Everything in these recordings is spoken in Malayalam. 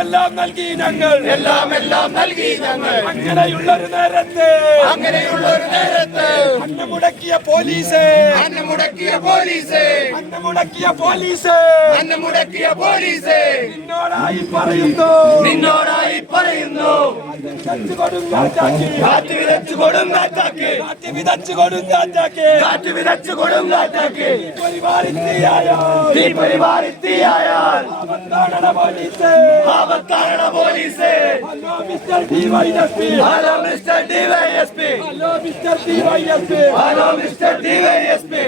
എല്ലാം നൽകി ഞങ്ങൾ. എല്ലാം എല്ലാം നൽകി ഞങ്ങൾ. അങ്ങനെയുള്ളൊരു നേരത്ത്. അങ്ങനെയുള്ള ഒരു നേരത്ത്. അന്ന് മുടക്കിയ പോലീസ്. അന്ന് മുടക്കിയ പോലീസ്. അന്ന് മുടക്കിയ പോലീസ്. അന്ന് മുടക്കിയ പോലീസ്. നിന്നോടായി പറയുന്നു. നിന്നോടായി പറയുന്നു. കാറ്റ് വിതച്ചു കൊടുങ്കാറ്റാക്കി കാറ്റ് വിതച്ചു കൊടുങ്കാറ്റാക്കി കാറ്റ് വിതച്ചു കൊടുങ്കാറ്റാക്കി പരിപാലിത്തിയായോ തീ പരിപാലിത്തിയായാൽ. ആപത്താണട police. ആപത്താണ police. Hello mister DYSP. Hello mister DYSP. Hello mister DYSP. Hello mister DYSP.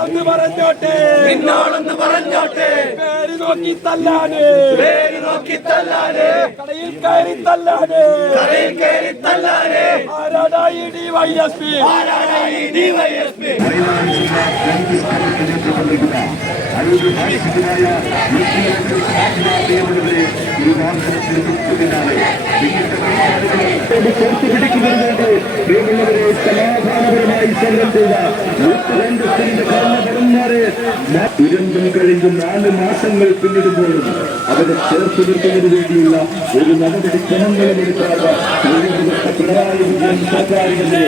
എന്നോടൊന്ന് പറഞ്ഞോട്ടെ. നിന്നോടൊന്ന് പറഞ്ഞോട്ടെ. പേര് നോക്കി തല്ലാന്. പേര് നോക്കി തല്ലാന്. കടയിൽ കയറി തല്ലാന്. കടയിൽ കയറി തല്ലാന്. എസ് പി ആരാണ് ഈ ഡിവൈഎസ്പി പ്രിയമുള്ളവരെ സമാധാനപരമായി സമരം ദുരന്തം കഴിഞ്ഞ് നാല് മാസങ്ങൾ പിന്നിടുമ്പോഴും അവരെ ചേർത്ത് നിർത്തുന്നതിന് വേണ്ടിയുള്ള ഒരു നടപടി ക്രമങ്ങളും എടുക്കാതെ പിണറായി വിജയൻ സർക്കാരിന്റെ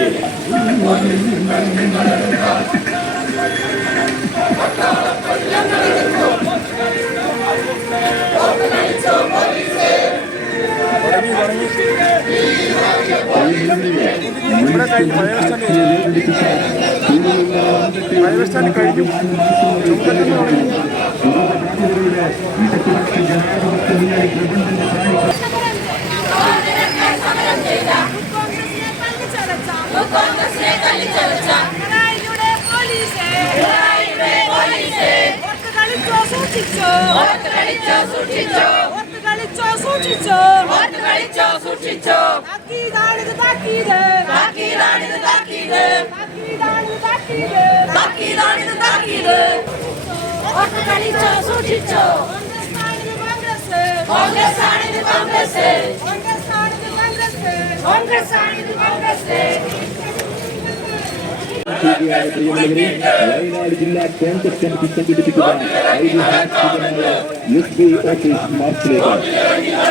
പിണറായിയുടെ പോലീസേ ഓർത്ത് കളിച്ചോ സൂക്ഷിച്ചോ. ഓർത്ത് കളിച്ചോ സൂക്ഷിച്ചോ ഓർത്ത് കളിച്ചോ സൂക്ഷിച്ചോ കളിച്ചോ സൂക്ഷിച്ചോ. താക്കീതാണിത് താക്കീത് താക്കീതാണിത് താക്കീത് താക്കീതാണിത് താക്കീത് താക്കീതാണിത് താക്കീത് ഓർത്ത് കളിച്ചോ സൂക്ഷിച്ചോ കോൺഗ്രസ് ആണിത് കോൺഗ്രസ് കോൺഗ്രസ് ആണിത് കോൺഗ്രസ് കോൺഗ്രസ് ആണിത് കോൺഗ്രസ് ചെയ്യുകയാണ് പ്രിയമുള്ളവരെ വയനാട് ജില്ലാ കോൺഗ്രസ് കമ്മിറ്റി സംഘടിപ്പിക്കുന്ന ഐതിഹാസികമായ എസ് ബി ഓഫീസ് മാർച്ചിലേക്ക്